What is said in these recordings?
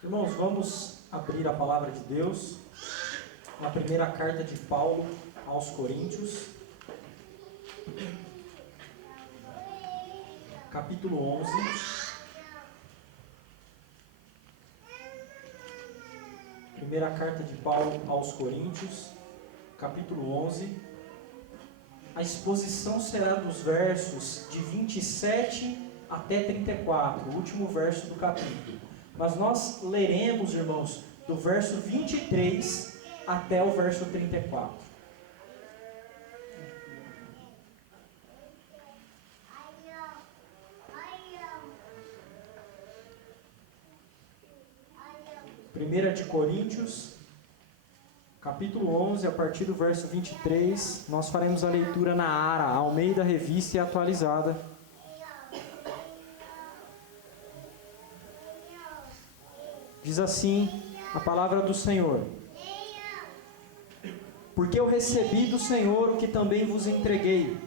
Irmãos, vamos abrir a palavra de Deus na primeira carta de Paulo aos Coríntios, capítulo 11. Primeira carta de Paulo aos Coríntios, capítulo 11. A exposição será dos versos de 27 até 34, o último verso do capítulo. Mas nós leremos, irmãos, do verso 23 até o verso 34. Primeira de Coríntios, capítulo 11, a partir do verso 23, nós faremos a leitura na ARA, Almeida Revista e Atualizada. Diz assim a palavra do Senhor: porque eu recebi do Senhor o que também vos entreguei,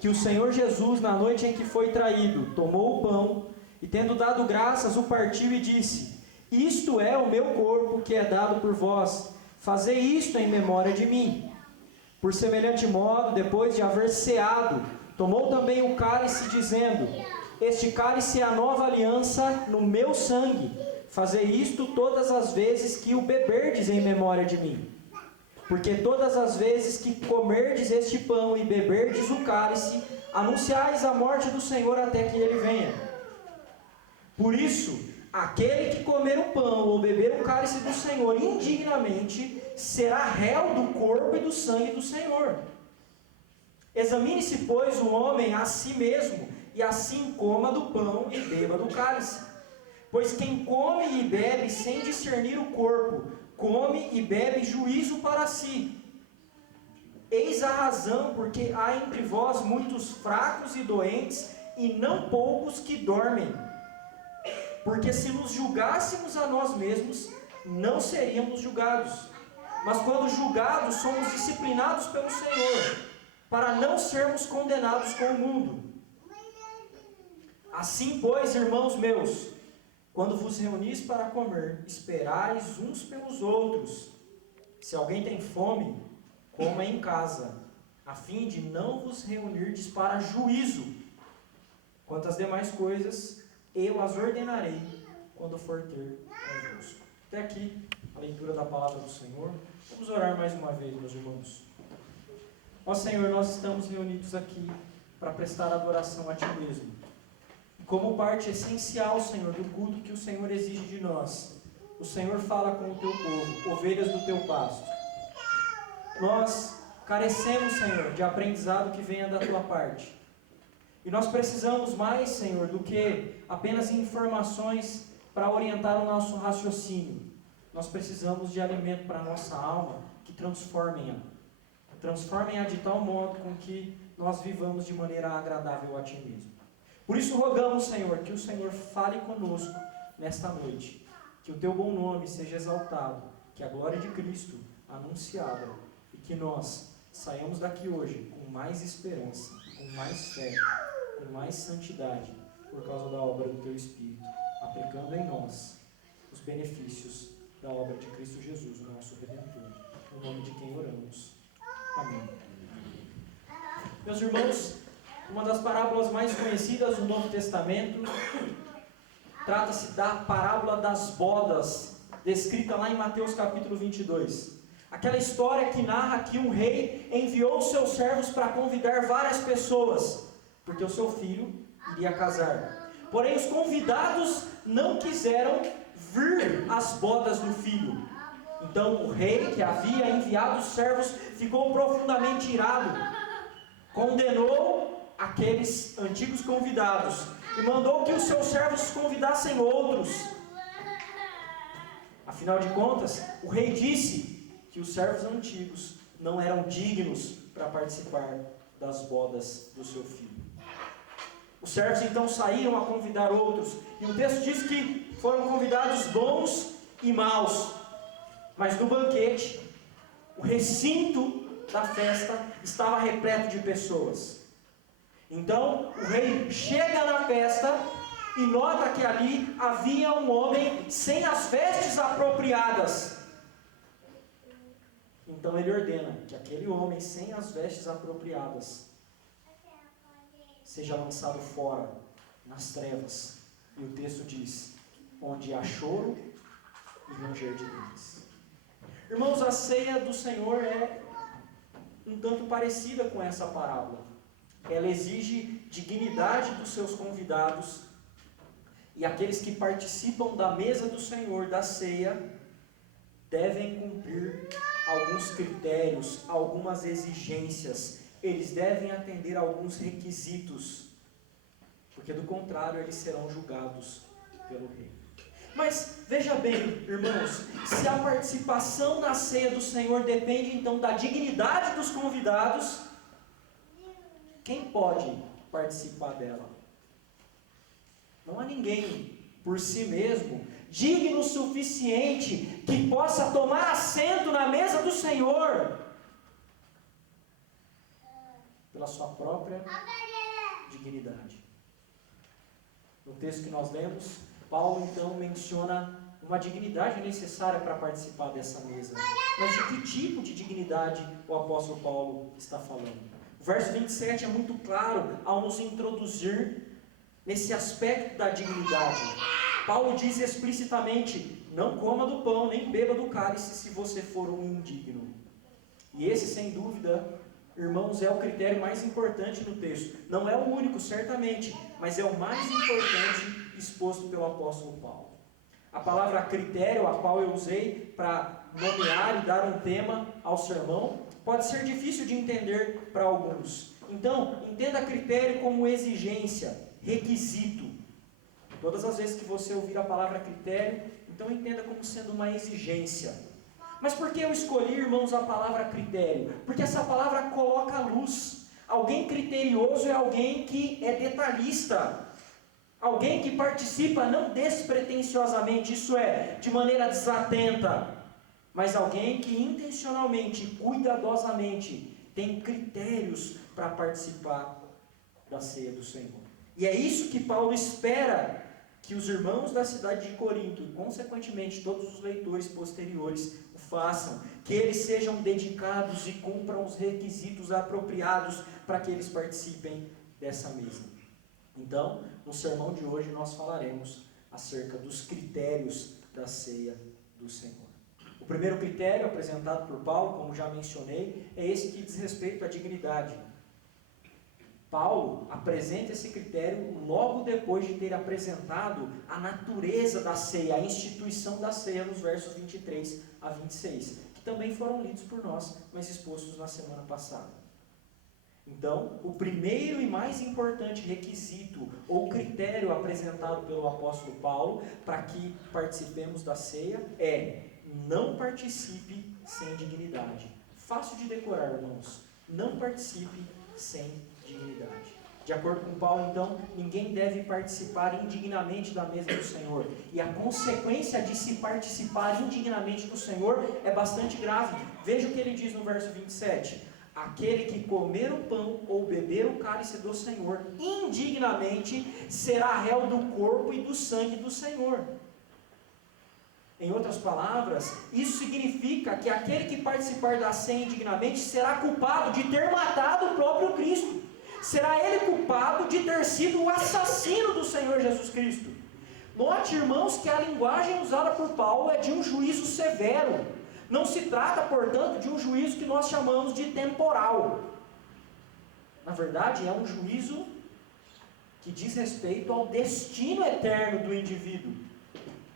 que o Senhor Jesus, na noite em que foi traído, tomou o pão e, tendo dado graças, o partiu e disse: isto é o meu corpo que é dado por vós, fazei isto em memória de mim. Por semelhante modo, depois de haver ceado, tomou também o cálice, dizendo: este cálice é a nova aliança no meu sangue. Fazei isto todas as vezes que o beberdes em memória de mim. Porque todas as vezes que comerdes este pão e beberdes o cálice, anunciais a morte do Senhor até que ele venha. Por isso, aquele que comer o pão ou beber o cálice do Senhor indignamente, será réu do corpo e do sangue do Senhor. Examine-se, pois, o homem a si mesmo, e assim coma do pão e beba do cálice. Pois quem come e bebe sem discernir o corpo, come e bebe juízo para si. Eis a razão porque há entre vós muitos fracos e doentes, e não poucos que dormem. Porque se nos julgássemos a nós mesmos, não seríamos julgados. Mas quando julgados, somos disciplinados pelo Senhor, para não sermos condenados com o mundo. Assim, pois, irmãos meus, quando vos reunis para comer, esperais uns pelos outros. Se alguém tem fome, coma em casa, a fim de não vos reunirdes para juízo. Quanto às demais coisas, eu as ordenarei quando for ter convosco. Até aqui a leitura da palavra do Senhor. Vamos orar mais uma vez, meus irmãos. Ó Senhor, nós estamos reunidos aqui para prestar adoração a Ti mesmo. Como parte essencial, Senhor, do culto que o Senhor exige de nós, o Senhor fala com o Teu povo, ovelhas do Teu pasto. Nós carecemos, Senhor, de aprendizado que venha da Tua parte. E nós precisamos mais, Senhor, do que apenas informações para orientar o nosso raciocínio. Nós precisamos de alimento para a nossa alma que transformem-a. Transformem-a de tal modo com que nós vivamos de maneira agradável a Ti mesmo. Por isso rogamos, Senhor, que o Senhor fale conosco nesta noite. Que o Teu bom nome seja exaltado, que a glória de Cristo anunciada, e que nós saiamos daqui hoje com mais esperança, com mais fé, com mais santidade, por causa da obra do Teu Espírito, aplicando em nós os benefícios da obra de Cristo Jesus, o nosso Redentor. No nome de quem oramos. Amém. Meus irmãos, uma das parábolas mais conhecidas do Novo Testamento trata-se da parábola das bodas, descrita lá em Mateus capítulo 22. Aquela história que narra que um rei enviou os seus servos para convidar várias pessoas, porque o seu filho iria casar. Porém, os convidados não quiseram vir às bodas do filho. Então o rei, que havia enviado os servos, ficou profundamente irado, condenou aqueles antigos convidados e mandou que os seus servos convidassem outros. Afinal de contas, o rei disse que os servos antigos não eram dignos para participar das bodas do seu filho. Os servos então saíram a convidar outros, e o texto diz que foram convidados bons e maus. Mas no banquete, o recinto da festa estava repleto de pessoas. Então o rei chega na festa E nota que ali havia um homem sem as vestes apropriadas. Então ele ordena que aquele homem sem as vestes apropriadas seja lançado fora, nas trevas. E o texto diz: onde há choro e ranger de dentes. Irmãos, a ceia do Senhor é um tanto parecida com essa parábola. Ela exige dignidade dos seus convidados, e aqueles que participam da mesa do Senhor, da ceia, devem cumprir alguns critérios, algumas exigências. Eles devem atender a alguns requisitos, porque do contrário eles serão julgados pelo rei. Mas veja bem, irmãos, se a participação na ceia do Senhor depende então da dignidade dos convidados, quem pode participar dela? Não há ninguém por si mesmo digno o suficiente que possa tomar assento na mesa do Senhor pela sua própria dignidade. No texto que nós lemos, Paulo então menciona uma dignidade necessária para participar dessa mesa. Mas de que tipo de dignidade o apóstolo Paulo está falando? O verso 27 é muito claro ao nos introduzir nesse aspecto da dignidade. Paulo diz explicitamente: não coma do pão, nem beba do cálice se você for um indigno. E esse, sem dúvida, irmãos, é o critério mais importante no texto. Não é o único, certamente, mas é o mais importante exposto pelo apóstolo Paulo. A palavra critério, a qual eu usei para nomear e dar um tema ao sermão, pode ser difícil de entender para alguns. Então, entenda critério como exigência, requisito. Todas as vezes que você ouvir a palavra critério, então entenda como sendo uma exigência. Mas por que eu escolhi, irmãos, a palavra critério? Porque essa palavra coloca luz. Alguém criterioso é alguém que é detalhista. Alguém que participa não despretensiosamente, isso é, de maneira desatenta, mas alguém que intencionalmente, cuidadosamente, tem critérios para participar da ceia do Senhor. E é isso que Paulo espera que os irmãos da cidade de Corinto, e consequentemente todos os leitores posteriores, o façam, que eles sejam dedicados e cumpram os requisitos apropriados para que eles participem dessa mesa. Então, no sermão de hoje nós falaremos acerca dos critérios da ceia do Senhor. O primeiro critério apresentado por Paulo, como já mencionei, é esse que diz respeito à dignidade. Paulo apresenta esse critério logo depois de ter apresentado a natureza da ceia, a instituição da ceia, nos versos 23 a 26, que também foram lidos por nós, mas expostos na semana passada. Então, o primeiro e mais importante requisito ou critério apresentado pelo apóstolo Paulo para que participemos da ceia é: não participe sem dignidade. Fácil de decorar, irmãos. Não participe sem dignidade. De acordo com Paulo, então, ninguém deve participar indignamente da mesa do Senhor. E a consequência de se participar indignamente do Senhor é bastante grave. Veja o que ele diz no verso 27. Aquele que comer o pão ou beber o cálice do Senhor indignamente será réu do corpo e do sangue do Senhor. Em outras palavras, isso significa que aquele que participar da ceia indignamente será culpado de ter matado o próprio Cristo. Será ele culpado de ter sido o assassino do Senhor Jesus Cristo. Note, irmãos, que a linguagem usada por Paulo é de um juízo severo. Não se trata, portanto, de um juízo que nós chamamos de temporal. Na verdade, é um juízo que diz respeito ao destino eterno do indivíduo.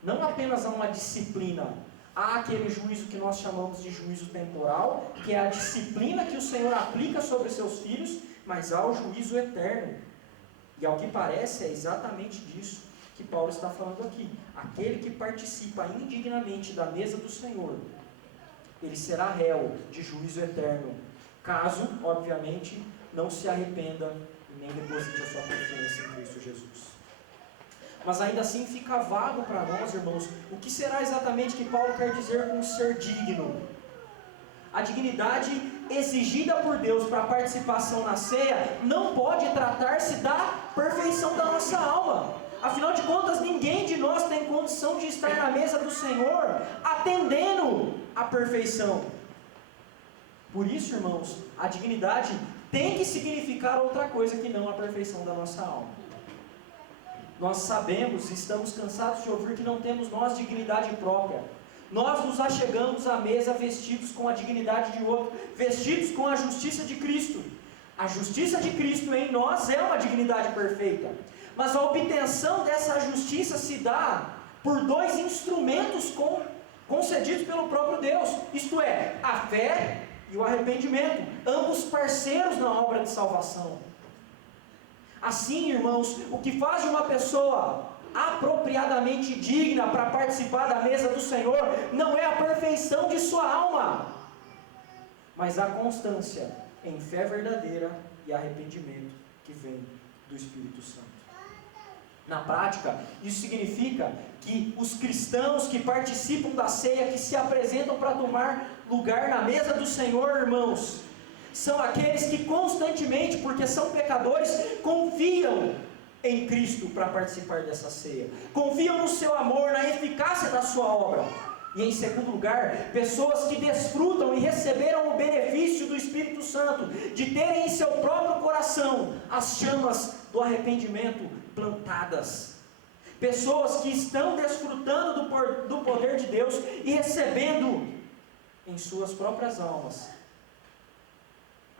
Não apenas a uma disciplina. Há aquele juízo que nós chamamos de juízo temporal, que é a disciplina que o Senhor aplica sobre seus filhos, mas há o juízo eterno. E ao que parece, é exatamente disso que Paulo está falando aqui. Aquele que participa indignamente da mesa do Senhor, ele será réu de juízo eterno, caso, obviamente, não se arrependa e nem deposite a sua confiança em Cristo Jesus. Mas ainda assim fica vago para nós, irmãos, o que será exatamente que Paulo quer dizer com ser digno. A dignidade exigida por Deus para a participação na ceia não pode tratar-se da perfeição da nossa alma. Afinal de contas, ninguém de nós tem condição de estar na mesa do Senhor atendendo à perfeição. Por isso, irmãos, a dignidade tem que significar outra coisa que não a perfeição da nossa alma. Nós sabemos, estamos cansados de ouvir que não temos nós dignidade própria. Nós nos achegamos à mesa vestidos com a dignidade de outro, vestidos com a justiça de Cristo. A justiça de Cristo em nós é uma dignidade perfeita. Mas a obtenção dessa justiça se dá por dois instrumentos concedidos pelo próprio Deus. Isto é, a fé e o arrependimento, ambos parceiros na obra de salvação. Assim, irmãos, o que faz de uma pessoa apropriadamente digna para participar da mesa do Senhor não é a perfeição de sua alma, mas a constância em fé verdadeira e arrependimento que vem do Espírito Santo. Na prática, isso significa que os cristãos que participam da ceia, que se apresentam para tomar lugar na mesa do Senhor, irmãos, são aqueles que constantemente, porque são pecadores, confiam em Cristo para participar dessa ceia, confiam no seu amor, na eficácia da sua obra. E em segundo lugar, pessoas que desfrutam e receberam o benefício do Espírito Santo, de terem em seu próprio coração as chamas do arrependimento plantadas. Pessoas que estão desfrutando do poder de Deus e recebendo em suas próprias almas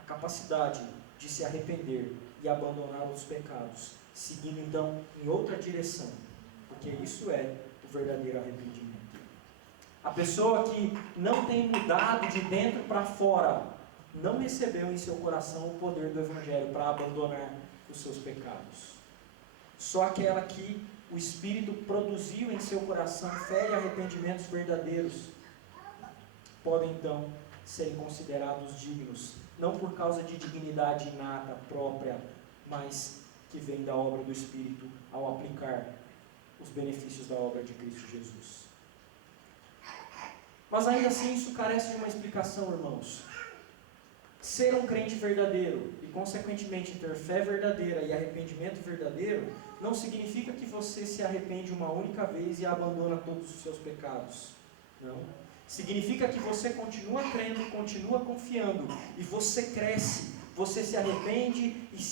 a capacidade de se arrepender e abandonar os pecados, seguindo então em outra direção, porque isso é o verdadeiro arrependimento. A pessoa que não tem mudado de dentro para fora, não recebeu em seu coração o poder do Evangelho para abandonar os seus pecados. Só aquela que o Espírito produziu em seu coração fé e arrependimentos verdadeiros, podem então serem considerados dignos, não por causa de dignidade inata, própria, mas que vem da obra do Espírito ao aplicar os benefícios da obra de Cristo Jesus. Mas ainda assim isso carece de uma explicação, irmãos. Ser um crente verdadeiro e consequentemente ter fé verdadeira e arrependimento verdadeiro não significa que você se arrepende uma única vez e abandona todos os seus pecados. Não. Significa que você continua crendo, continua confiando e você cresce. Você se arrepende e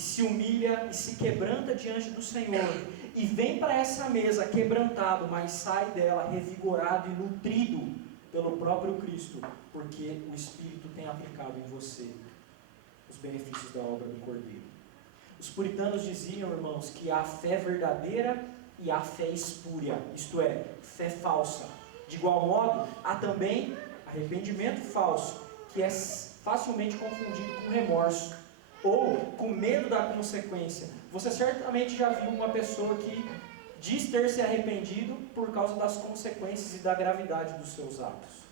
se humilha e se quebranta diante do Senhor e vem para essa mesa quebrantado, mas sai dela revigorado e nutrido pelo próprio Cristo, porque o Espírito tem aplicado em você os benefícios da obra do Cordeiro. Os puritanos diziam, irmãos, que há fé verdadeira e há fé espúria, isto é, fé falsa. De igual modo, há também arrependimento falso, que é facilmente confundido com remorso ou com medo da consequência. Você certamente já viu uma pessoa que diz ter se arrependido por causa das consequências e da gravidade dos seus atos,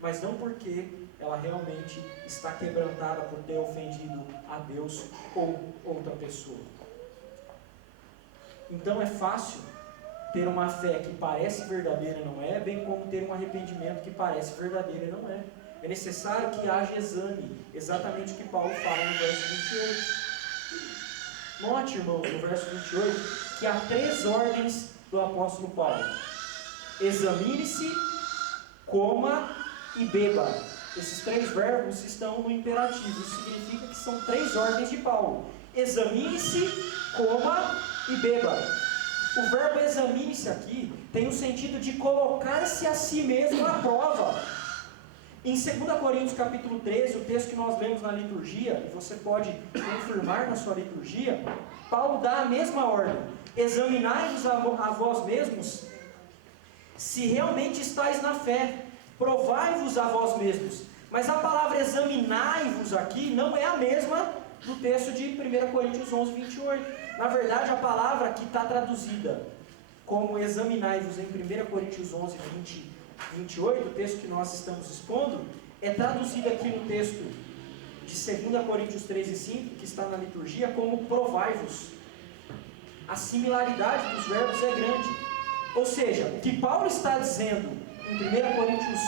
mas não porque ela realmente está quebrantada por ter ofendido a Deus ou outra pessoa. Então é fácil ter uma fé que parece verdadeira e não é, bem como ter um arrependimento que parece verdadeiro e não é. É necessário que haja exame, exatamente o que Paulo fala no verso 28. Note, irmãos, no verso 28, que há 3 ordens do apóstolo Paulo: examine-se, coma e beba. Esses 3 verbos estão no imperativo, isso significa que são 3 ordens de Paulo: examine-se, coma e beba. O verbo examine-se aqui tem o sentido de colocar-se a si mesmo à prova. Em 2 Coríntios capítulo 13, o texto que nós lemos na liturgia, e você pode confirmar na sua liturgia, Paulo dá a mesma ordem: examinai-vos a vós mesmos, se realmente estáis na fé, provai-vos a vós mesmos. Mas a palavra examinai-vos aqui não é a mesma do texto de 1 Coríntios 11, 28. Na verdade, a palavra que está traduzida como examinai-vos em 1 Coríntios 11, 28, o texto que nós estamos expondo, é traduzida aqui no texto de 2 Coríntios 13, 5, que está na liturgia, como provai-vos. A similaridade dos verbos é grande. Ou seja, o que Paulo está dizendo em 1 Coríntios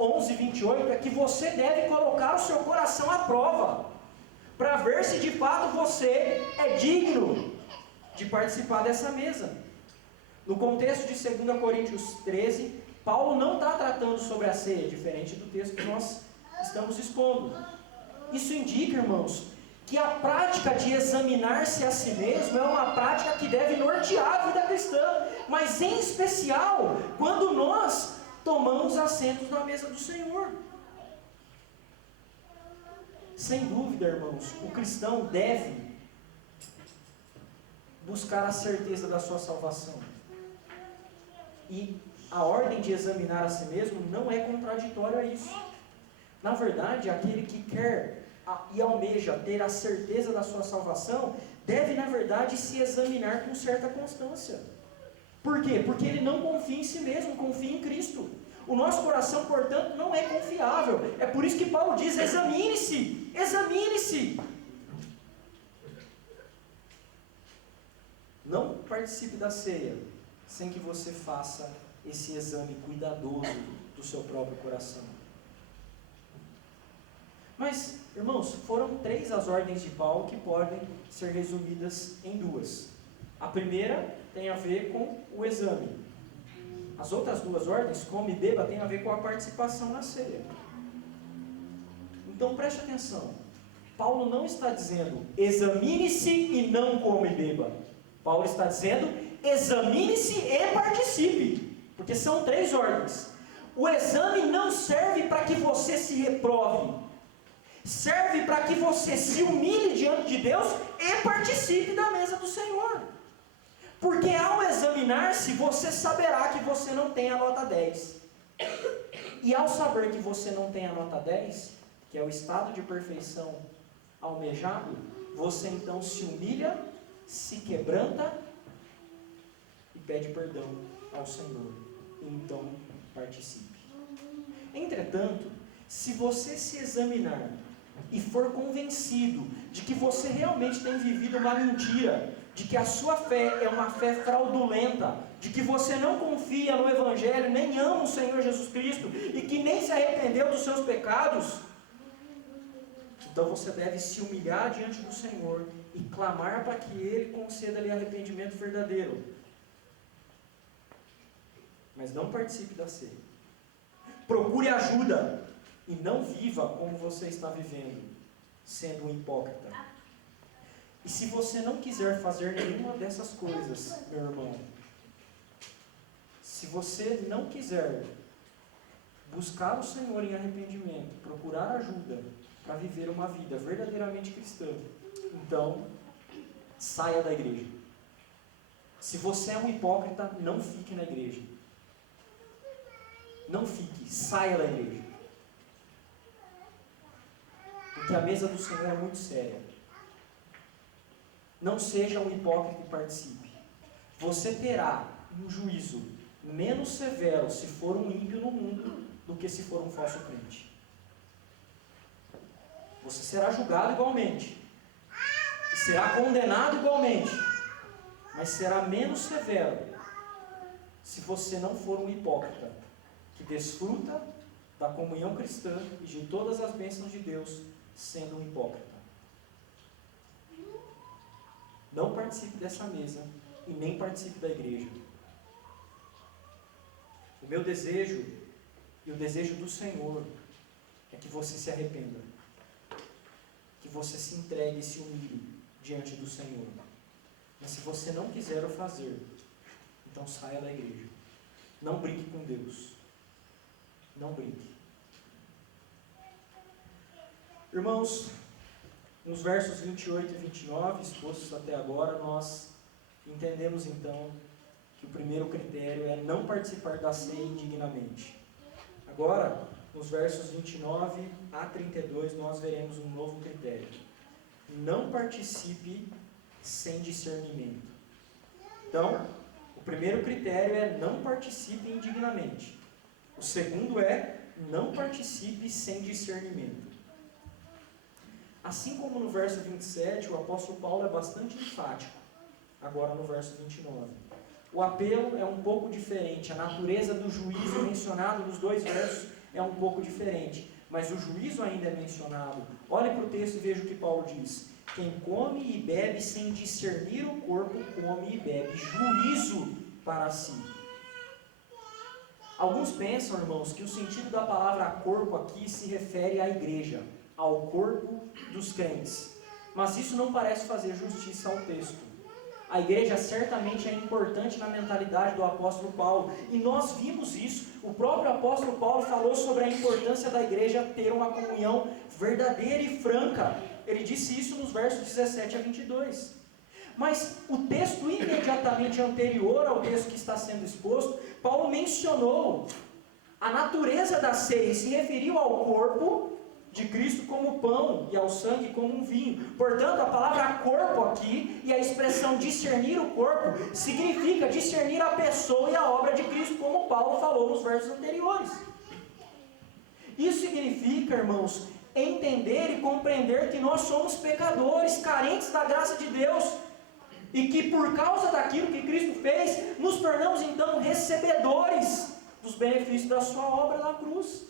11, 28 é que você deve colocar o seu coração à prova, para ver se de fato você é digno de participar dessa mesa. No contexto de 2 Coríntios 13, Paulo não está tratando sobre a ceia, diferente do texto que nós estamos expondo. Isso indica, irmãos, que a prática de examinar-se a si mesmo é uma prática que deve nortear a vida cristã, mas em especial quando nós tomamos assentos na mesa do Senhor. Sem dúvida, irmãos, o cristão deve buscar a certeza da sua salvação. E a ordem de examinar a si mesmo não é contraditória a isso. Na verdade, aquele que quer e almeja ter a certeza da sua salvação, deve, na verdade, se examinar com certa constância. Por quê? Porque ele não confia em si mesmo, confia em Cristo. O nosso coração, portanto, não é confiável. É por isso que Paulo diz: examine-se, examine-se. Não participe da ceia sem que você faça esse exame cuidadoso do seu próprio coração. Mas, irmãos, foram 3 as ordens de Paulo que podem ser resumidas em 2. A primeira tem a ver com o exame. As outras 2 ordens, come e beba, tem a ver com a participação na ceia. Então preste atenção. Paulo não está dizendo examine-se e não come e beba. Paulo está dizendo examine-se e participe. Porque são 3 ordens. O exame não serve para que você se reprove. Serve para que você se humilhe diante de Deus e participe da mesa do Senhor. Porque ao examinar-se, você saberá que você não tem a nota 10. E ao saber que você não tem a nota 10, que é o estado de perfeição almejado, você então se humilha, se quebranta e pede perdão ao Senhor. E então participe. Entretanto, se você se examinar e for convencido de que você realmente tem vivido uma mentira, de que a sua fé é uma fé fraudulenta, de que você não confia no Evangelho, nem ama o Senhor Jesus Cristo, e que nem se arrependeu dos seus pecados, então você deve se humilhar diante do Senhor e clamar para que Ele conceda-lhe arrependimento verdadeiro. Mas não participe da ceia. Procure ajuda. E não viva como você está vivendo, sendo um hipócrita. E se você não quiser fazer nenhuma dessas coisas, meu irmão, se você não quiser buscar o Senhor em arrependimento, procurar ajuda para viver uma vida verdadeiramente cristã, então saia da igreja. Se você é um hipócrita, não fique na igreja. Não fique, saia da igreja. Porque a mesa do Senhor é muito séria. Não seja um hipócrita e participe. Você terá um juízo menos severo se for um ímpio no mundo do que se for um falso crente. Você será julgado igualmente. E será condenado igualmente. Mas será menos severo se você não for um hipócrita que desfruta da comunhão cristã e de todas as bênçãos de Deus sendo um hipócrita. Não participe dessa mesa e nem participe da igreja. O meu desejo e o desejo do Senhor é que você se arrependa, que você se entregue e se humilhe diante do Senhor. Mas se você não quiser o fazer, então saia da igreja. Não brinque com Deus. Não brinque. Irmãos, nos versos 28 e 29, expostos até agora, nós entendemos então que o primeiro critério é não participar da ceia indignamente. Agora, nos versos 29 a 32, nós veremos um novo critério. Não participe sem discernimento. Então, o primeiro critério é não participe indignamente. O segundo é não participe sem discernimento. Assim como no verso 27, o apóstolo Paulo é bastante enfático, agora no verso 29. O apelo é um pouco diferente, a natureza do juízo mencionado nos 2 versos é um pouco diferente, mas o juízo ainda é mencionado. Olhe para o texto e veja o que Paulo diz. Quem come e bebe sem discernir o corpo, come e bebe juízo para si. Alguns pensam, irmãos, que o sentido da palavra corpo aqui se refere à igreja, ao corpo dos crentes. Mas isso não parece fazer justiça ao texto. A igreja certamente é importante na mentalidade do apóstolo Paulo. E nós vimos isso. O próprio apóstolo Paulo falou sobre a importância da igreja ter uma comunhão verdadeira e franca. Ele disse isso nos versos 17 a 22. Mas o texto imediatamente anterior ao texto que está sendo exposto, Paulo mencionou a natureza da ceia e se referiu ao corpo de Cristo como pão e ao sangue como um vinho. Portanto, a palavra corpo aqui e a expressão discernir o corpo significa discernir a pessoa e a obra de Cristo, como Paulo falou nos versos anteriores. Isso significa, irmãos, entender e compreender que nós somos pecadores, carentes da graça de Deus, e que por causa daquilo que Cristo fez, nos tornamos então recebedores dos benefícios da sua obra na cruz.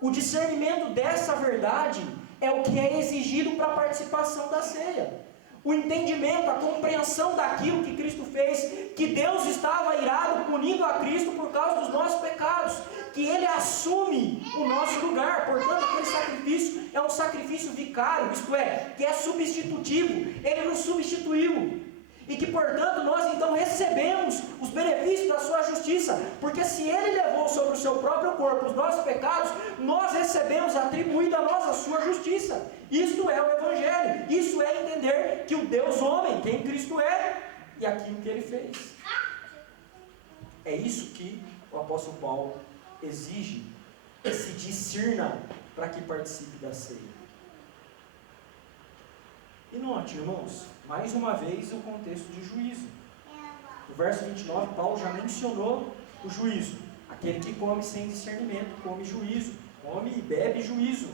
O discernimento dessa verdade é o que é exigido para a participação da ceia. O entendimento, a compreensão daquilo que Cristo fez, que Deus estava irado, punindo a Cristo por causa dos nossos pecados, que Ele assume o nosso lugar. Portanto, aquele sacrifício é um sacrifício vicário, isto é, que é substitutivo. Ele nos substituiu. E que, portanto, nós então recebemos os benefícios da sua justiça, porque se Ele levou sobre o seu próprio corpo os nossos pecados, nós recebemos atribuída a nós a sua justiça. Isto é o Evangelho, isso é entender que o Deus homem, quem Cristo é, e aquilo que Ele fez. É isso que o apóstolo Paulo exige, que se discirna para que participe da ceia. E note, irmãos, mais uma vez o contexto de juízo. No verso 29, Paulo já mencionou o juízo. Aquele que come sem discernimento, come juízo. Come e bebe juízo.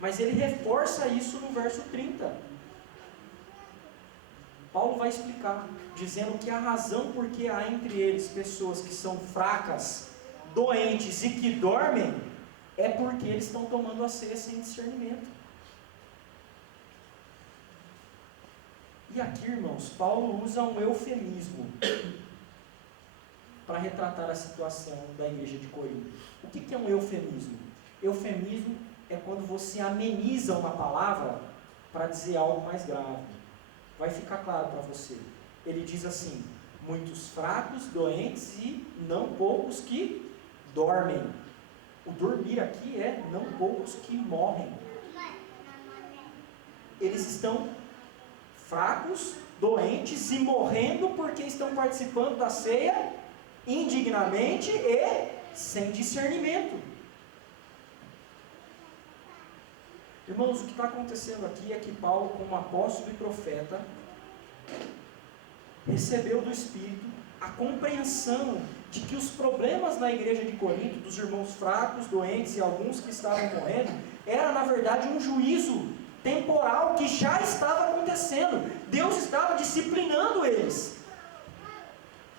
Mas ele reforça isso no verso 30. Paulo vai explicar, dizendo que a razão por que há entre eles pessoas que são fracas, doentes e que dormem, é porque eles estão tomando a ceia sem discernimento. E aqui, irmãos, Paulo usa um eufemismo para retratar a situação da igreja de Corinto. O que é um eufemismo? Eufemismo é quando você ameniza uma palavra para dizer algo mais grave. Vai ficar claro para você. Ele diz assim: muitos fracos, doentes e não poucos que dormem. O dormir aqui é não poucos que morrem. Eles estão fracos, doentes e morrendo porque estão participando da ceia indignamente e sem discernimento. Irmãos, o que está acontecendo aqui é que Paulo, como apóstolo e profeta, recebeu do Espírito a compreensão de que os problemas na igreja de Corinto, dos irmãos fracos, doentes e alguns que estavam morrendo, era na verdade um juízo temporal que já estava acontecendo. Deus estava disciplinando eles.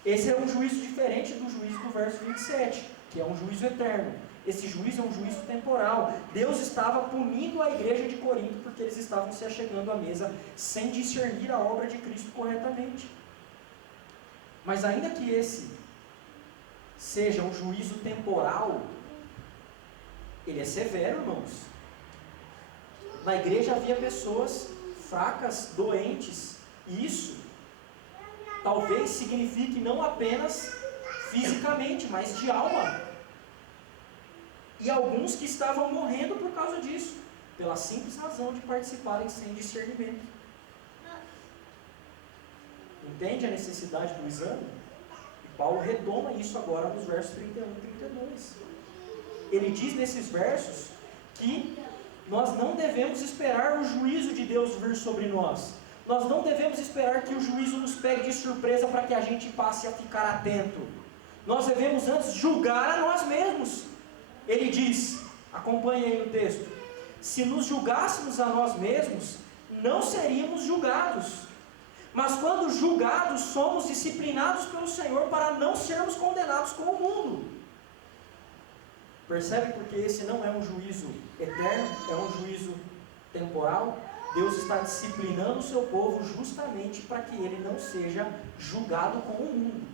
Esse é um juízo diferente do juízo do verso 27, que é um juízo eterno. Esse juízo é um juízo temporal. Deus estava punindo a igreja de Corinto porque eles estavam se achegando à mesa sem discernir a obra de Cristo corretamente. Mas ainda que esse seja um juízo temporal, ele é severo, irmãos. Na igreja havia pessoas fracas, doentes, e isso talvez signifique não apenas fisicamente, mas de alma. E alguns que estavam morrendo por causa disso, pela simples razão de participarem sem discernimento. Entende a necessidade do exame? E Paulo retoma isso agora nos versos 31 e 32. Ele diz nesses versos que nós não devemos esperar o juízo de Deus vir sobre nós. Nós não devemos esperar que o juízo nos pegue de surpresa para que a gente passe a ficar atento. Nós devemos antes julgar a nós mesmos. Ele diz, acompanhe aí no texto: se nos julgássemos a nós mesmos, não seríamos julgados. Mas quando julgados, somos disciplinados pelo Senhor para não sermos condenados com o mundo. Percebe porque esse não é um juízo eterno, é um juízo temporal? Deus está disciplinando o seu povo justamente para que ele não seja julgado com o mundo.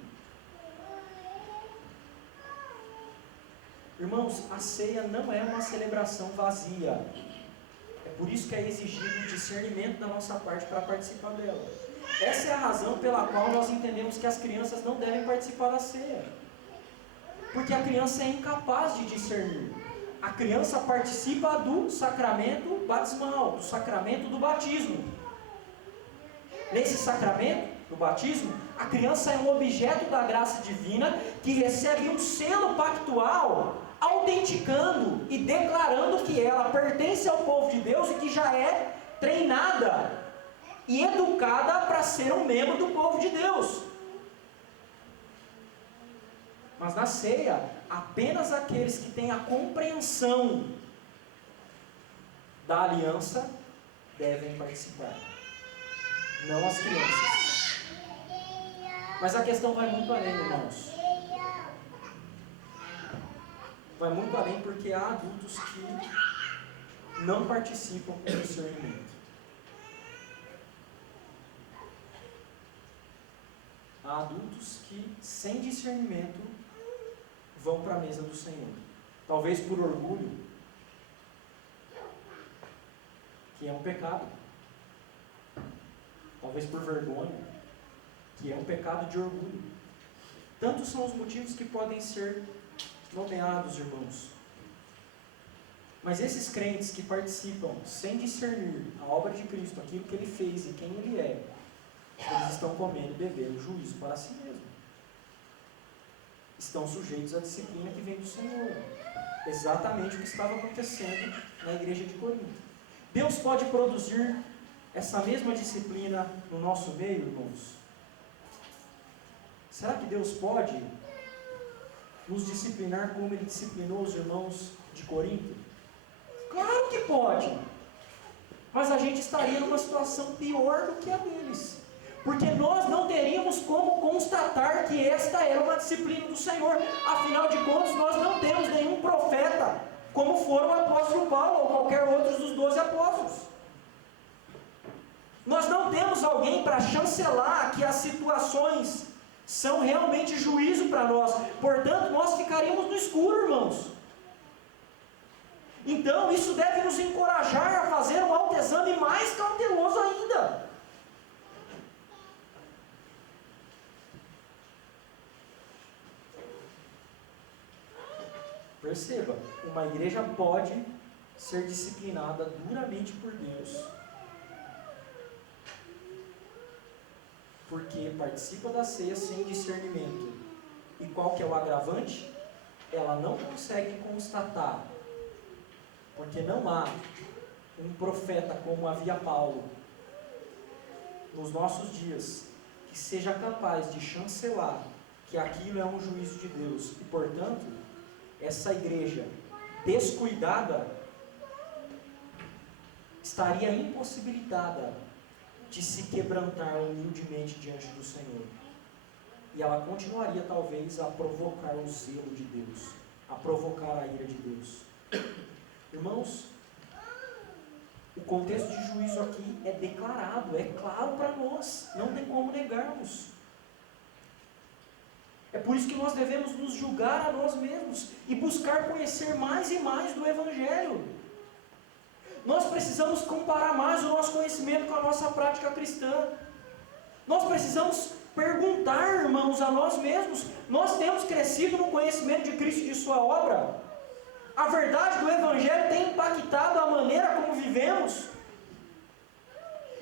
Irmãos, a ceia não é uma celebração vazia. É por isso que é exigido discernimento da nossa parte para participar dela. Essa é a razão pela qual nós entendemos que as crianças não devem participar da ceia. Porque a criança é incapaz de discernir. A criança participa do sacramento batismal, do sacramento do batismo. Nesse sacramento do batismo, a criança é um objeto da graça divina que recebe um selo pactual, autenticando e declarando que ela pertence ao povo de Deus e que já é treinada e educada para ser um membro do povo de Deus. Mas na ceia, apenas aqueles que têm a compreensão da aliança devem participar, não as crianças. Mas a questão vai muito além, irmãos. Vai muito além, porque há adultos que não participam com discernimento. Há adultos que, sem discernimento, vão para a mesa do Senhor. Talvez por orgulho, que é um pecado. Talvez por vergonha, que é um pecado de orgulho. Tantos são os motivos que podem ser nomeados, irmãos. Mas esses crentes que participam sem discernir a obra de Cristo, aquilo que Ele fez e quem Ele é, eles estão comendo e bebendo juízo para si mesmo. Estão sujeitos à disciplina que vem do Senhor. Exatamente o que estava acontecendo na igreja de Corinto. Deus pode produzir essa mesma disciplina no nosso meio, irmãos? Será que Deus pode nos disciplinar como Ele disciplinou os irmãos de Corinto? Claro que pode. Mas a gente estaria numa situação pior do que a deles. Porque nós não teríamos como constatar que esta era uma disciplina do Senhor. Afinal de contas, nós não temos nenhum profeta, como foram o apóstolo Paulo ou qualquer outro dos 12 apóstolos. Nós não temos alguém para chancelar que as situações são realmente juízo para nós. Portanto, nós ficaríamos no escuro, irmãos. Então, isso deve nos encorajar a fazer um autoexame mais cauteloso ainda. Perceba, uma igreja pode ser disciplinada duramente por Deus, porque participa da ceia sem discernimento. E qual que é o agravante? Ela não consegue constatar, porque não há um profeta como havia Paulo nos nossos dias, que seja capaz de chancelar que aquilo é um juízo de Deus, e portanto, essa igreja descuidada estaria impossibilitada de se quebrantar humildemente diante do Senhor. E ela continuaria talvez a provocar o zelo de Deus, a provocar a ira de Deus. Irmãos, o contexto de juízo aqui é declarado, é claro para nós, não tem como negarmos. É por isso que nós devemos nos julgar a nós mesmos e buscar conhecer mais e mais do Evangelho. Nós precisamos comparar mais o nosso conhecimento com a nossa prática cristã. Nós precisamos perguntar, irmãos, a nós mesmos: nós temos crescido no conhecimento de Cristo e de Sua obra? A verdade do Evangelho tem impactado a maneira como vivemos?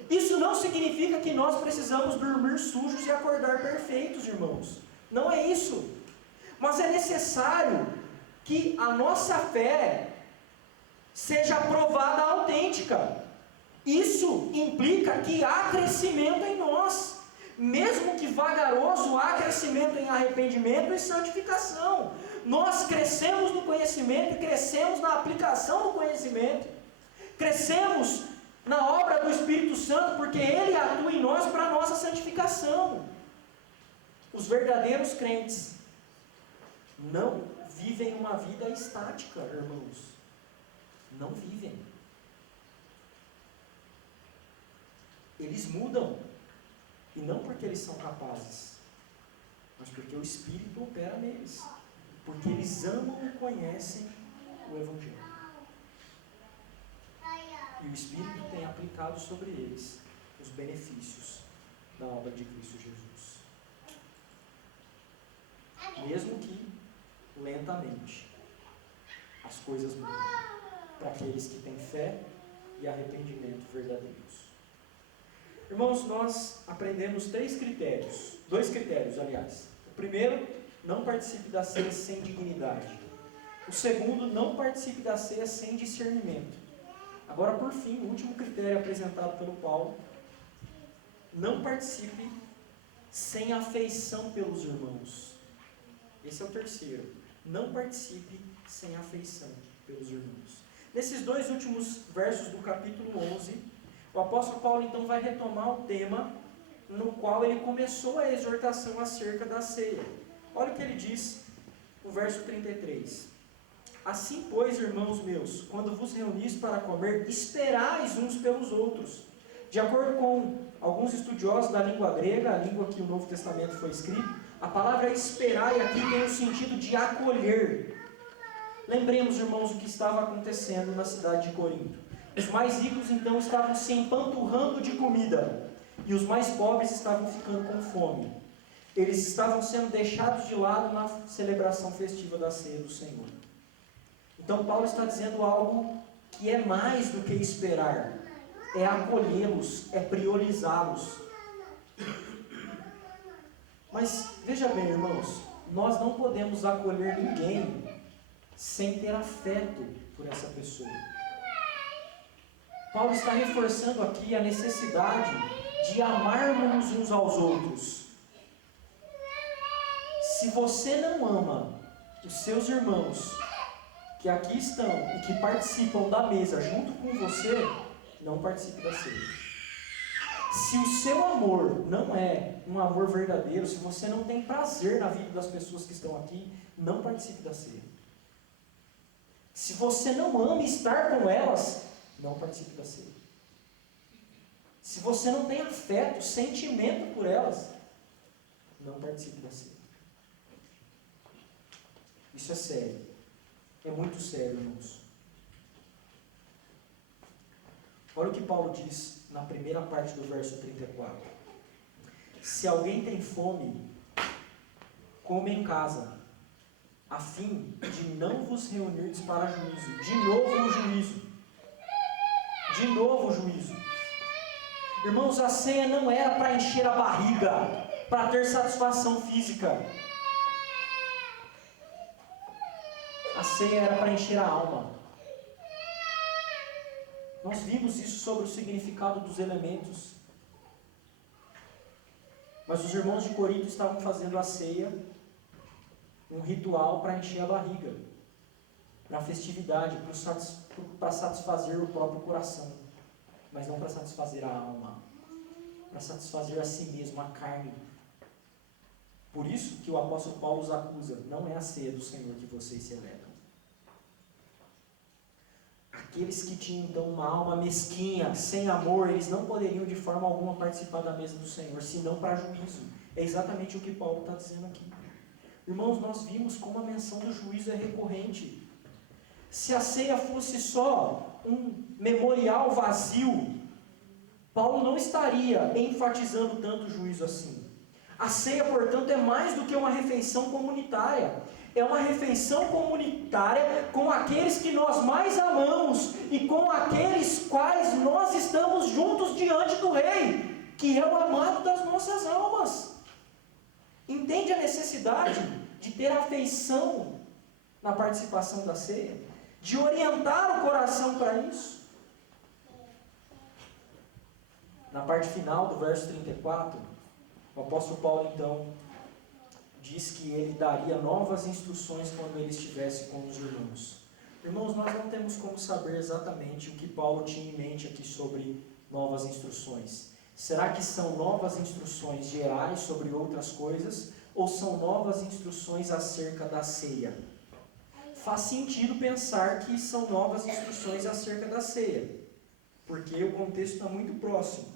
Isso não significa que nós precisamos dormir sujos e acordar perfeitos, irmãos. Não é isso. Mas é necessário que a nossa fé seja provada autêntica. Isso implica que há crescimento em nós. Mesmo que vagaroso, há crescimento em arrependimento e santificação. Nós crescemos no conhecimento e crescemos na aplicação do conhecimento. Crescemos na obra do Espírito Santo, porque Ele atua em nós para a nossa santificação. Os verdadeiros crentes não vivem uma vida estática, irmãos. Não vivem. eles mudam. E não porque eles são capazes, mas porque o Espírito opera neles. Porque eles amam e conhecem o Evangelho. E o Espírito tem aplicado sobre eles os benefícios da obra de Cristo Jesus. Mesmo que lentamente, as coisas mudam para aqueles que têm fé e arrependimento verdadeiros. Irmãos, nós aprendemos dois critérios, aliás. O primeiro, não participe da ceia sem dignidade. O segundo, não participe da ceia sem discernimento. Agora, por fim, o último critério apresentado pelo Paulo, não participe sem afeição pelos irmãos. Esse é o terceiro. Não participe sem afeição pelos irmãos. Nesses dois últimos versos do capítulo 11, o apóstolo Paulo então vai retomar o tema no qual ele começou a exortação acerca da ceia. Olha o que ele diz no verso 33. Assim, pois, irmãos meus, quando vos reunis para comer, esperais uns pelos outros. De acordo com alguns estudiosos da língua grega, a língua que o Novo Testamento foi escrito, a palavra esperar aqui tem o sentido de acolher. Lembremos, irmãos, o que estava acontecendo na cidade de Corinto. Os mais ricos então estavam se empanturrando de comida, e os mais pobres estavam ficando com fome. Eles estavam sendo deixados de lado na celebração festiva da ceia do Senhor. Então Paulo está dizendo algo que é mais do que esperar, é acolhê-los, é priorizá-los. Mas veja bem, irmãos, nós não podemos acolher ninguém sem ter afeto por essa pessoa. Paulo está reforçando aqui a necessidade de amarmos uns aos outros. Se você não ama os seus irmãos que aqui estão e que participam da mesa junto com você, não participe da ceia. Se o seu amor não é um amor verdadeiro, se você não tem prazer na vida das pessoas que estão aqui, não participe da ceia. Se você não ama estar com elas, não participe da ceia. Se você não tem afeto, sentimento por elas, não participe da ceia. Isso é sério. É muito sério, irmãos. Olha o que Paulo diz na primeira parte do verso 34. Se alguém tem fome, come em casa, a fim de não vos reunirdes para juízo. De novo o juízo. De novo o juízo. Irmãos, a ceia não era para encher a barriga, para ter satisfação física. A ceia era para encher a alma. Nós vimos isso sobre o significado dos elementos. Mas os irmãos de Corinto estavam fazendo a ceia, um ritual para encher a barriga, para festividade, para satisfazer o próprio coração, mas não para satisfazer a alma, para satisfazer a si mesmo, a carne. Por isso que o apóstolo Paulo os acusa, não é a ceia do Senhor que vocês celebram. Aqueles que tinham então uma alma mesquinha, sem amor, eles não poderiam de forma alguma participar da mesa do Senhor, senão para juízo. É exatamente o que Paulo está dizendo aqui. Irmãos, nós vimos como a menção do juízo é recorrente. Se a ceia fosse só um memorial vazio, Paulo não estaria enfatizando tanto o juízo assim. A ceia, portanto, é mais do que uma refeição comunitária. É uma refeição comunitária com aqueles que nós mais amamos e com aqueles quais nós estamos juntos diante do Rei, que é o amado das nossas almas. Entende a necessidade de ter afeição na participação da ceia? De orientar o coração para isso? Na parte final do verso 34, o apóstolo Paulo então diz que ele daria novas instruções quando ele estivesse com os irmãos. Irmãos, nós não temos como saber exatamente o que Paulo tinha em mente aqui sobre novas instruções. Será que são novas instruções gerais sobre outras coisas, ou são novas instruções acerca da ceia? Faz sentido pensar que são novas instruções acerca da ceia, porque o contexto está muito próximo.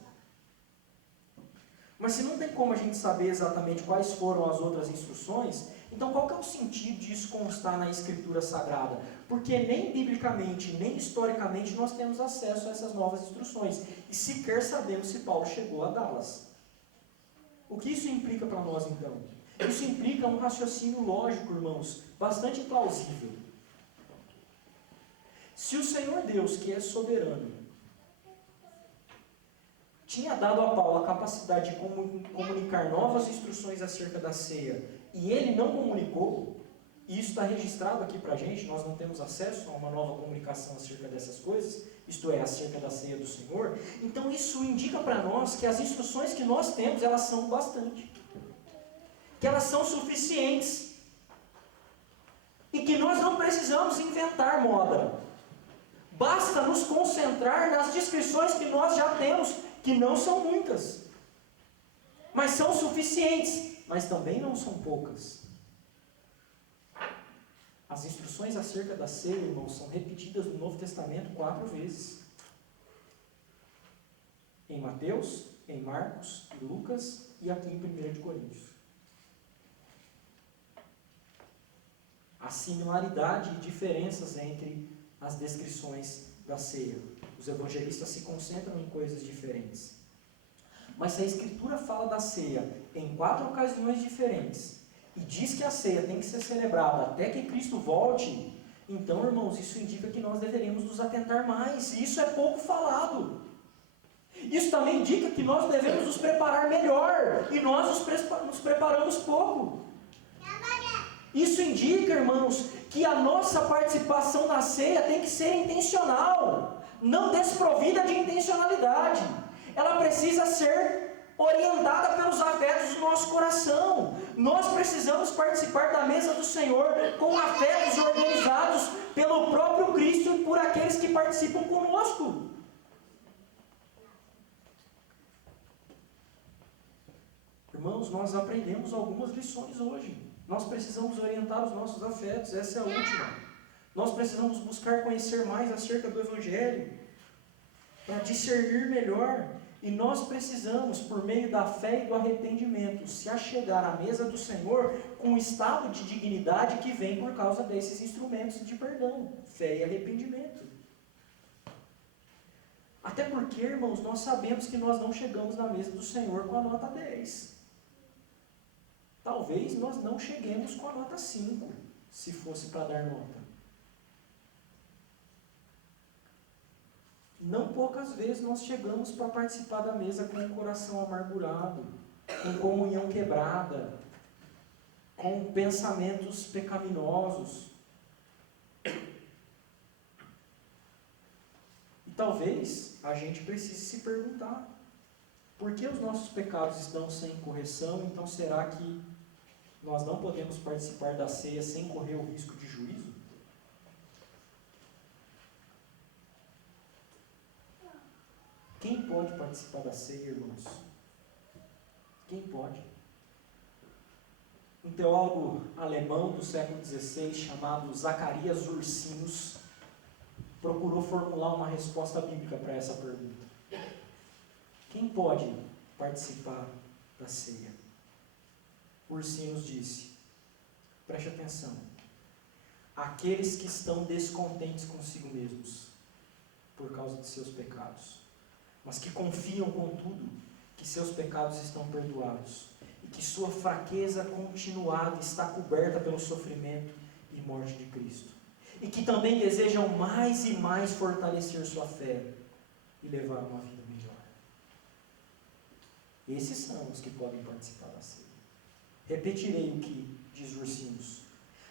Mas se não tem como a gente saber exatamente quais foram as outras instruções, então qual que é o sentido disso constar na Escritura Sagrada? Porque nem biblicamente, nem historicamente nós temos acesso a essas novas instruções. E sequer sabemos se Paulo chegou a dá-las. O que isso implica para nós então? Isso implica um raciocínio lógico, irmãos, bastante plausível. Se o Senhor Deus, que é soberano, tinha dado a Paulo a capacidade de comunicar novas instruções acerca da ceia, e ele não comunicou, e isso está registrado aqui para a gente, nós não temos acesso a uma nova comunicação acerca dessas coisas, isto é, acerca da ceia do Senhor, então isso indica para nós que as instruções que nós temos, elas são bastante, que elas são suficientes, e que nós não precisamos inventar moda, basta nos concentrar nas descrições que nós já temos, que não são muitas, mas são suficientes, mas também não são poucas. As instruções acerca da ceia, irmãos, são repetidas no Novo Testamento 4 vezes. Em Mateus, em Marcos, em Lucas e aqui em 1 de Coríntios. Há similaridade e diferenças entre as descrições da ceia. Os evangelistas se concentram em coisas diferentes. Mas se a Escritura fala da ceia em 4 ocasiões diferentes, e diz que a ceia tem que ser celebrada até que Cristo volte, então, irmãos, isso indica que nós deveríamos nos atentar mais, e isso é pouco falado. Isso também indica que nós devemos nos preparar melhor, e nós nos preparamos pouco. Isso indica, irmãos, que a nossa participação na ceia tem que ser intencional, não desprovida de intencionalidade. Ela precisa ser orientada pelos afetos do nosso coração. Nós precisamos participar da mesa do Senhor com afetos organizados pelo próprio Cristo e por aqueles que participam conosco. Irmãos, nós aprendemos algumas lições hoje. Nós precisamos orientar os nossos afetos, essa é a última. Nós precisamos buscar conhecer mais acerca do Evangelho, para discernir melhor. E nós precisamos, por meio da fé e do arrependimento, se achegar à mesa do Senhor com um estado de dignidade que vem por causa desses instrumentos de perdão, fé e arrependimento. Até porque, irmãos, nós sabemos que nós não chegamos na mesa do Senhor com a nota 10. Talvez nós não cheguemos com a nota 5, se fosse para dar nota. Não poucas vezes nós chegamos para participar da mesa com o coração amargurado, com comunhão quebrada, com pensamentos pecaminosos. E talvez a gente precise se perguntar, por que os nossos pecados estão sem correção? Então será que nós não podemos participar da ceia sem correr o risco de juízo? Quem pode participar da ceia, irmãos? Quem pode? Um teólogo alemão do século XVI, chamado Zacarias Ursinus, procurou formular uma resposta bíblica para essa pergunta. Quem pode participar da ceia? Ursinus disse, preste atenção, aqueles que estão descontentes consigo mesmos, por causa de seus pecados, mas que confiam, contudo, que seus pecados estão perdoados, e que sua fraqueza continuada está coberta pelo sofrimento e morte de Cristo, e que também desejam mais e mais fortalecer sua fé e levar uma vida melhor. Esses são os que podem participar da ceia. Repetirei o que diz Ursinus.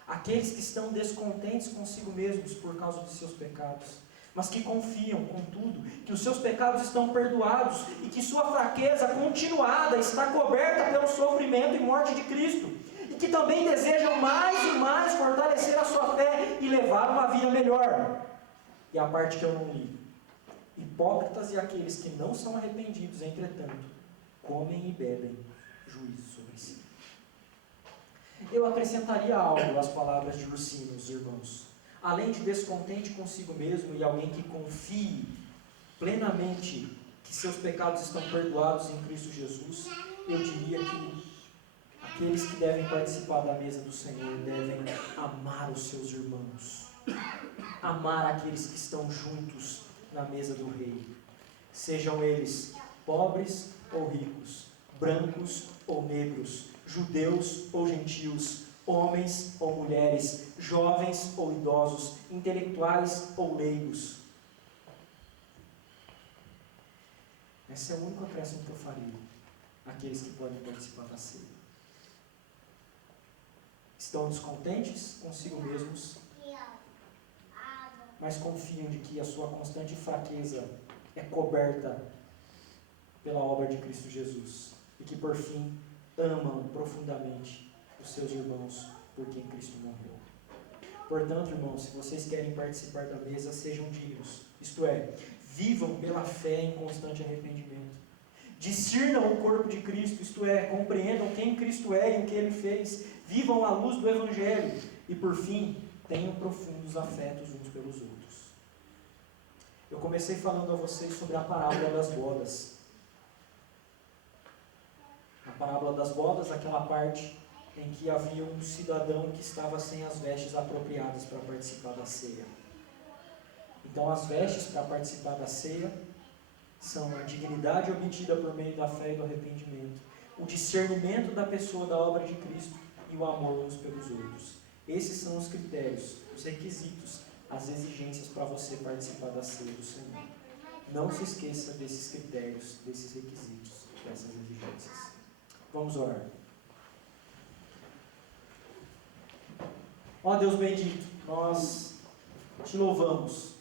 Aqueles que estão descontentes consigo mesmos por causa de seus pecados, mas que confiam, contudo, que os seus pecados estão perdoados e que sua fraqueza continuada está coberta pelo sofrimento e morte de Cristo, e que também desejam mais e mais fortalecer a sua fé e levar uma vida melhor. E a parte que eu não li: hipócritas e aqueles que não são arrependidos, entretanto, comem e bebem juízo sobre si. Eu acrescentaria algo às palavras de Ursinus, irmãos. Além de descontente consigo mesmo e alguém que confie plenamente que seus pecados estão perdoados em Cristo Jesus, eu diria que aqueles que devem participar da mesa do Senhor devem amar os seus irmãos, amar aqueles que estão juntos na mesa do Rei, sejam eles pobres ou ricos, brancos ou negros, judeus ou gentios, homens ou mulheres, jovens ou idosos, intelectuais ou leigos. Esse é o único acréscimo que eu faria àqueles que podem participar da ceia. Estão descontentes consigo mesmos, mas confiam de que a sua constante fraqueza é coberta pela obra de Cristo Jesus, e que por fim amam profundamente os seus irmãos por quem Cristo morreu. Portanto, irmãos, se vocês querem participar da mesa, sejam dignos, isto é, vivam pela fé em constante arrependimento. Discernam o corpo de Cristo, isto é, compreendam quem Cristo é e o que Ele fez. Vivam à luz do Evangelho. E por fim, tenham profundos afetos uns pelos outros. Eu comecei falando a vocês sobre a parábola das bodas. A parábola das bodas, aquela parte em que havia um cidadão que estava sem as vestes apropriadas para participar da ceia. Então, as vestes para participar da ceia são a dignidade obtida por meio da fé e do arrependimento, o discernimento da pessoa da obra de Cristo e o amor uns pelos outros. Esses são os critérios, os requisitos, as exigências para você participar da ceia do Senhor. Não se esqueça desses critérios, desses requisitos, dessas exigências. Vamos orar. Ó Deus bendito, nós te louvamos,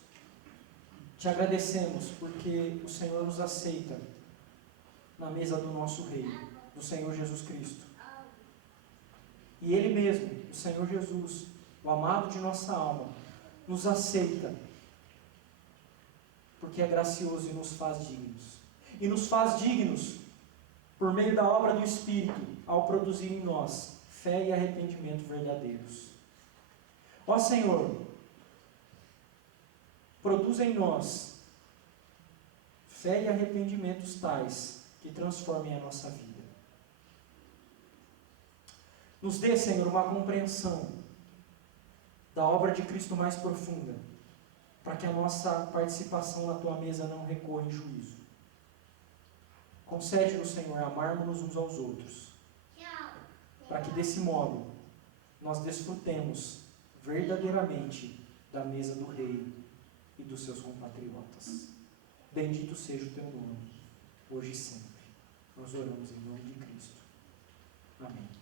te agradecemos porque o Senhor nos aceita na mesa do nosso Rei, do Senhor Jesus Cristo. E Ele mesmo, o Senhor Jesus, o amado de nossa alma, nos aceita porque é gracioso e nos faz dignos. E nos faz dignos por meio da obra do Espírito, ao produzir em nós fé e arrependimento verdadeiros. Ó Senhor, produz em nós fé e arrependimentos tais que transformem a nossa vida. Nos dê, Senhor, uma compreensão da obra de Cristo mais profunda, para que a nossa participação na Tua mesa não recorra em juízo. Concede-nos, Senhor, amarmos-nos uns aos outros, para que desse modo nós desfrutemos verdadeiramente da mesa do Rei e dos seus compatriotas. Bendito seja o Teu nome, hoje e sempre. Nós oramos em nome de Cristo. Amém.